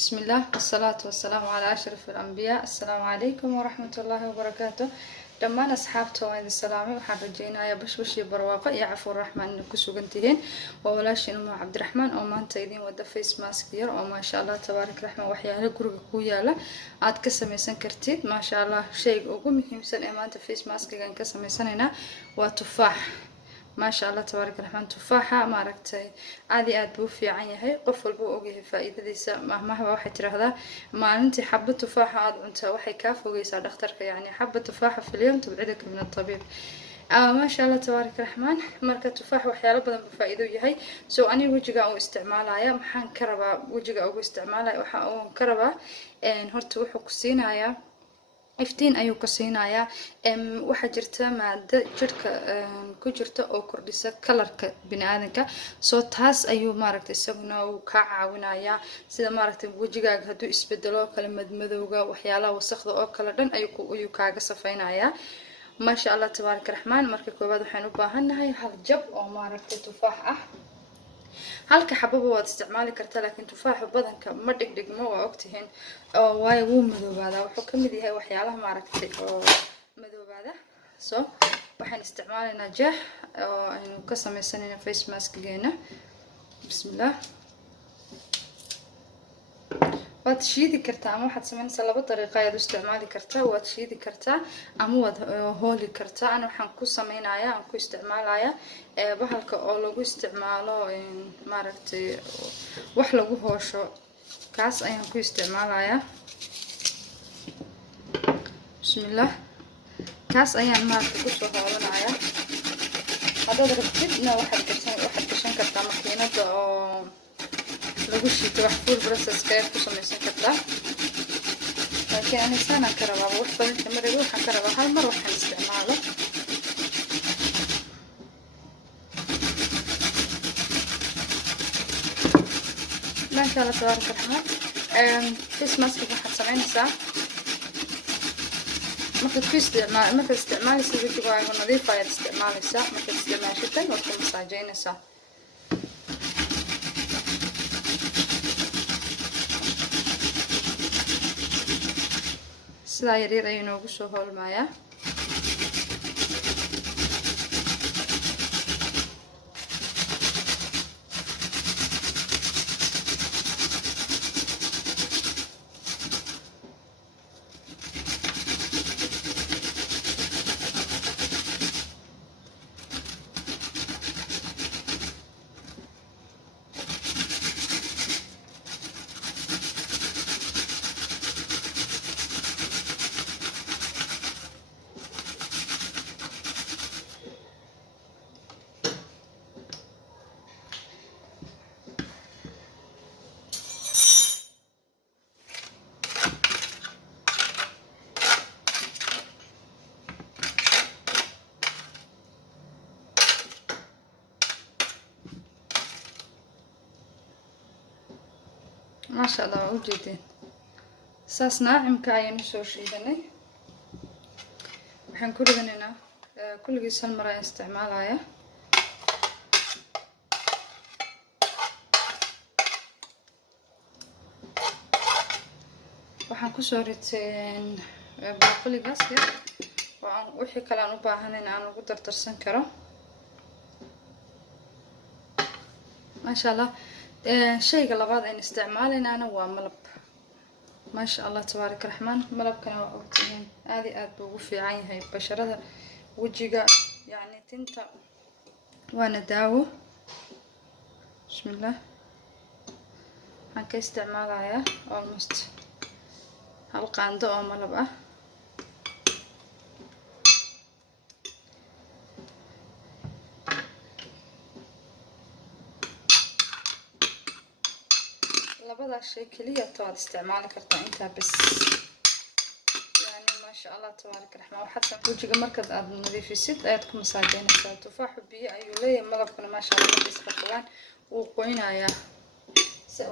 بسم الله والصلاة والسلام على أشرف الأنبياء. السلام عليكم ورحمة الله وبركاته. دمان أصحابته وين السلامي وحن رجينا يا بشوشي برواقة يعفو الرحمن كسو قنتهين وولاشين أم عبد الرحمن أو ما انتايدين ودا فيس ماسك ير أو ما شاء الله تبارك الرحمن وحياله قرق كويالا عاد كسميسان كرتيد ما شاء الله شيء أقوم مهمسان إمانتا فيس ماسك كان كسميسان هنا وتفاح ما شاء الله تبارك الرحمن تفاحة ما ركتي عادي أد بوفي عيني هاي قفل بو أوجه فائدة دي مهما هو واحد ترى هذا ما أنت حبة تفاحة عاد أنت واحد كاف وجيس على دكتورك يعني حبة تفاحة في اليوم تبعدك من الطبيب. ما شاء الله تبارك الرحمن مركة تفاح وحياة بدن بفائدة هاي أنا وجهه أو استعمالها يا محن كربا وجهه أو استعمالها وحن كربا هرتو حكسينا يا iftiin ayuu ka siinayaa waxa jirta maada jirka ku jirta oo kordhisa kalarka bini'aadanka soo taas ayuu maaragtay isaguna uu ka caawinayaa sida maaragtay wajigaaga haduu isbedelo kala madmadowga waxyaalaha wasaqda oo kala dhan ayuu kaaga safaynayaa ma sha Allah tabaaraka raxmaan marka koobaad waxaan u baahanahay hal jab oo maaragtay tufaax ah halka xababa waad isticmaali kartaa laakiin tufaaxa badanka ma dhigdhigmo waa ogtihiin oo way wuu madoobaada wuxuu ka mid yahay waxyaalaha maaragtay oo madoobaada soo waxaan isticmaalaynaa jeex oo aynu ka samaysanayna face mask-geena bismillah waad shiidi kartaa ama waxaad samaynaysaa laba dariiqo ayaad u isticmaali kartaa waad shiidi kartaa ama waad hooli kartaa ana waxaan ku samaynayaa aan ku isticmaalayaa bahalka oo lagu isticmaalo maaragtay wax lagu hoosho kaas ayaan ku isticmaalayaa bismillah kaas ayaan maaragtay ku soo hoolanayaa haddaad rabtidna waxaad gashan kartaa makiinada oo lagu shiito wax full process ka ku samaysan kartaa laakiin ani sana ka rabaa wax badan kamar waxaan ka rabaa hal mar waxaan isticmaalo ما شاء الله تبارك الرحمن face mask waxaad samaynaysaa markaad isticmaalaysa wajigaaga nadiif ayaad isticmaalaysaa markaad isticmaashatan waad ku masaajeynaysaa sidaa yaryar ayuu noogu soo hoolmayaa ما شاء الله وجدين ساس ناعم كاين سو شيدني waxaan ku ridaynaa kulligiis hal mar ayaan isticmaalayaa waxaan ku soo riteen baaqligaas waan wixii kale aan u baahanayn aan ugu dardarsan karo ما شاء الله شيء labaad aan isticmaalaynaana waa malab ما شاء الله تبارك الرحمن malabkana waa ogtihiin aad buu ugu fiican yahay basharada wajiga yani tinta waana daawo bismillah waxaan ka isticmaalayaa almost hal qaando oo malab ah labada shay kaliya taad isticmaali kartaa inta bas yani ma sha Allah tabaaraka raxmaan waxa wajiga markaad aad nadiifisid ayaad ku masaajeynaysaa tufaaxu biyo ayuu leeyahay malabkuna ma sha Allah iska qabaan uu qoynayaa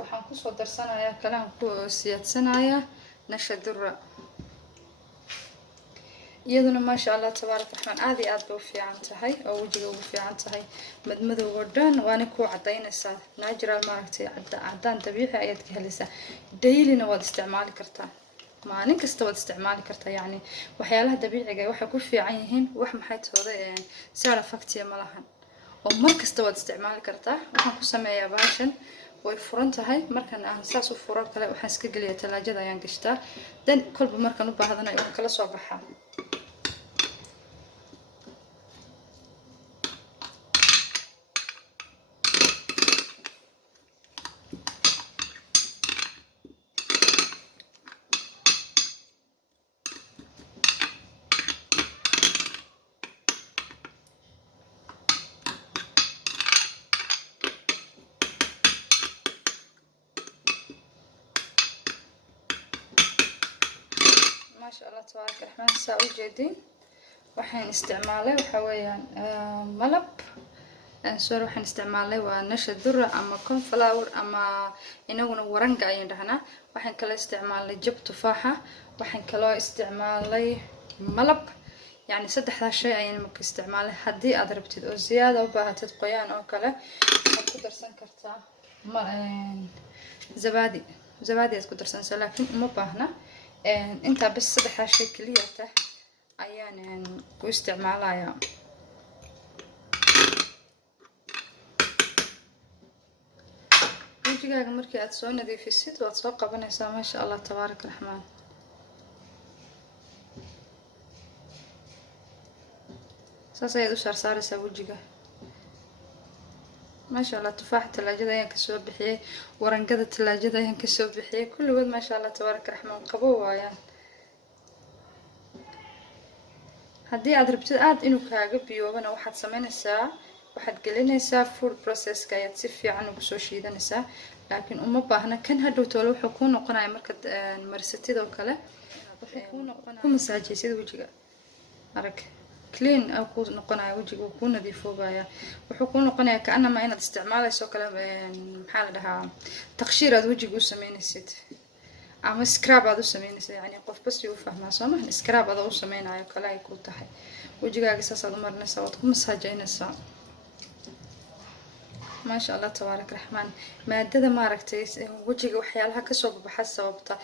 waxaan ku soo darsanayaa kalaan ku siyaadsanayaa nasha durra iyaduna maasha allah tabaaraka raxmaan aad iyo aad bay u fiican tahay oo wejiga ugu fiican tahay madmadowga dhan waana ku cadaynaysaa natural maaragtay cadaan dabiici ayaad ka helaysaa dailyna waad isticmaali kartaa maalin kasta waad isticmaali kartaa yacni waxyaalaha dabiiciga waxay ku fiican yihiin wax maxay tooda side effect ma lahan oo mar kasta waad isticmaali kartaa waxaan ku sameeyaa baashan way furan tahay markan aan saas u furo kale waxaan iska geliyaa talaajada ayaan gashtaa dan kolba markan u baahdana waan kala soo baxaa ما شاء الله تبارك الرحمن ساوي جديد waxaan isticmaalay waxa weeyaan malab soo waxaan isticmaalay waa nasha dura ama cornflower ama inaguna waranga ayaan dhahnaa waxaan kala isticmaalay jab tufaaxa waxaan kala isticmaalay malab yani saddexda shay ayaan markaa isticmaalay hadii aad rabtid oo ziyaada u baahatid qoyaan oo kale aad ku darsan kartaa zabadi aad ku darsanaysaa laakiin uma baahna inta bas saddexda shay kaliya ah ayaan ku isticmaalayaa wajigaaga markii aad soo nadiifisid waad soo qabanaysaa ma sha Allah tabaaraka raxmaan saas ayaad u saarsaaraysaa wajiga ما شاء الله تفاح تلاجة أيان كسب بحيه ورنقدة تلاجة أيان كسب بحيه كل ود ما شاء الله تبارك الرحمن قبوة يعني هدي أضربت آد إنه كعجب بيوبنا واحد سمين الساعة واحد قلنا الساعة فول بروسيس كي تصفي عنه بسوشي ذا الساعة لكن أم بهنا كان هدو تولو حكون قناع مركز مرستي ذو كله حكون قناع مساجي سيد وجهه أرك كلين أو كون نقنع وجهك وكون نظيفه بايا وحكون نقنع كأنما أنا استعماله سو كلام محل لها تقشير هذا وجهك وسمين الست أما سكراب هذا سمين الست يعني قف بس يفهم سامح سكراب هذا وسمين على كلا يكون تحي وجهك أساس هذا مرة نسا وتكون مساجين نسا ما شاء الله تبارك الرحمن مادة ما ركتي وجهك وحيالها كسب بحس سببته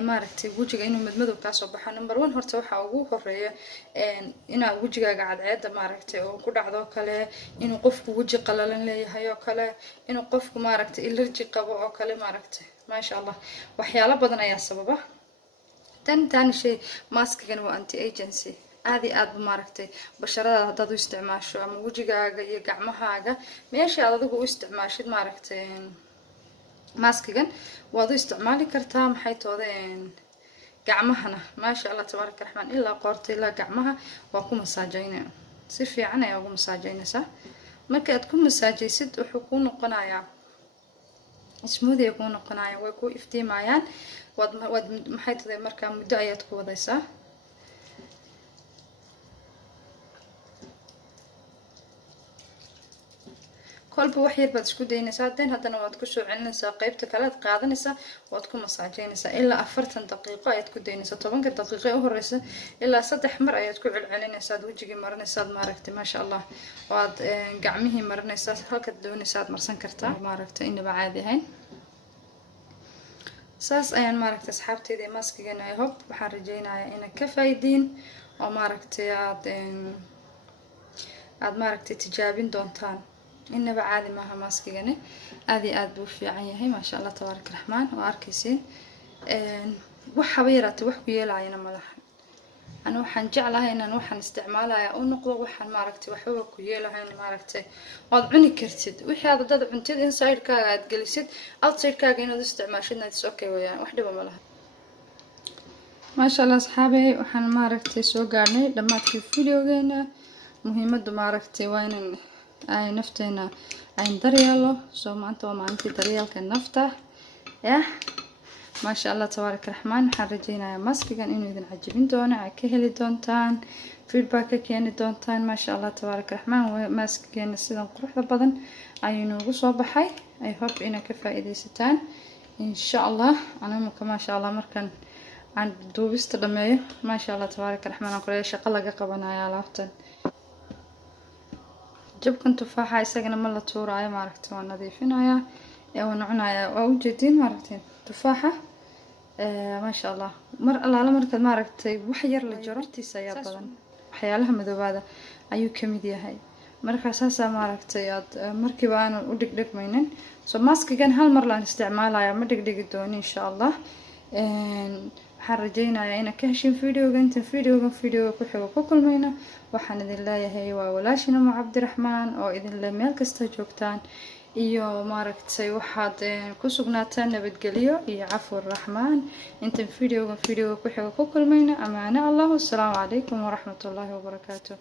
ما ركتي وجهك إنه مدمدو كسب بحا نمبر 1 هرتا waxa ugu horeeya ina wajigaaga cadceeda ma ragtay oo ku dhacdo kale inuu qofku waji qalalan leeyahay oo kale inuu qofku ma ragtay allergy qabo oo kale ma ragtay ma sha Allah waxyaalo badan ayaa sababa tan shay maskigan waa anti agency aadi aad ma ragtay basharada hadaad u isticmaasho ama wajigaaga iyo gacmahaaga meesha aad adigu u isticmaashid ma ragtay maskigan waad u isticmaali kartaa maxay toodeen gacmahana ma sha Allah tabaaraka raxmaan ila qoorta ila gacmaha waa ku masaajeynaa si fiican ayaa ugu masaajeynaysaa marka aad ku masaajeysid wuxuu ku noqonayaa smoothie ku noqonayaa way ku iftiimayaan wad maxay toodeen marka muddo ayaad ku wadaysaa kolba wax yar baad isku daynaysaa haddana waad ku soo celinaysaa qaybta kale aad qaadanaysaa waad ku masaajeynaysaa ilaa 40 daqiiqo ayaad ku daynaysaa 10 daqiiqo u horeysa ilaa 3 mar ayaad ku celcelinaysaa wajigii marinaysaa ma aragtay ma sha Allah waad gacmihii marinaysaa halka doonaysaa marsan kartaa ma aragtay inaba caadi ahayn saas ayaan ma aragtay asxaabteedii maskigan ay hob waxaan rajeynayaa in ka faa'iideen oo ma aragtay aad ma aragtay tijaabin doontaan إنه بعادي معها ماسك جنة هذه أدبو في عينه ما شاء الله تبارك الرحمن وأركيسين وحبيرات وحبيل عينا ملحن أنا وحن جعلها إن أنا وحن استعمالها أو نقطة وحن ماركتي وحوك ويلها إن ماركتي وضعني كرتد وحي هذا ضد عنتد إنسايد كا جلست أوتسايد كا جينا استعمال شدنا تسوكي ويا وحدة بملها ما شاء الله أصحابي وحن ماركتي سو قارني لما تكون فيديو جينا مهمة ماركتي وين ay nafteena ay daryeelo soo maanta waa maalintii daryeelka nafta ما شاء الله تبارك الرحمن waxaan rajeynayaa maskigan inuu idin cajibin doono ay ka heli doontaan feedback ka keeni doontaan ما شاء الله تبارك الرحمن maskigan sidan quruxda badan ayuu noogu soo baxay I hope inaa ka faa'iideysataan إن شاء الله أنا ما شاء الله markan aan duubista dhameeyo maasha Allah tabaaraka raxmaan qolay shaqo laga qabanayo laabtan jabkan tufaaxa isagana ma la tuuraayo maaragtay waan nadiifinayaa ee waan cunayaa waa u jeedin maaragtay tufaaxa maasha Allah mar alla markaad maaragtay wax yar la jaro tiisa ayaa badan waxyaalaha madoobaada ayuu kamid yahay marka saasa maaragtay aad markiiba aan u dhigdhigmaynin so maskigan hal mar laan isticmaalayaa ma dhigdhigi doono insha Allah waxaan rajaynayaa inaad ka heshin videoga inta videoga ku xigo ku kulmayna waxaan idin leeyahay waa walaashina Umu Cabdiraxmaan oo idin le meel kasta joogtaan iyo maaragtay waxaad ku sugnaataan nabadgelyo iyo cafuur raxmaan inta videoga ku xigo ku kulmayna amaana Allah. Assalaamu calaykum wa rahmatullaahi wa barakaatuh.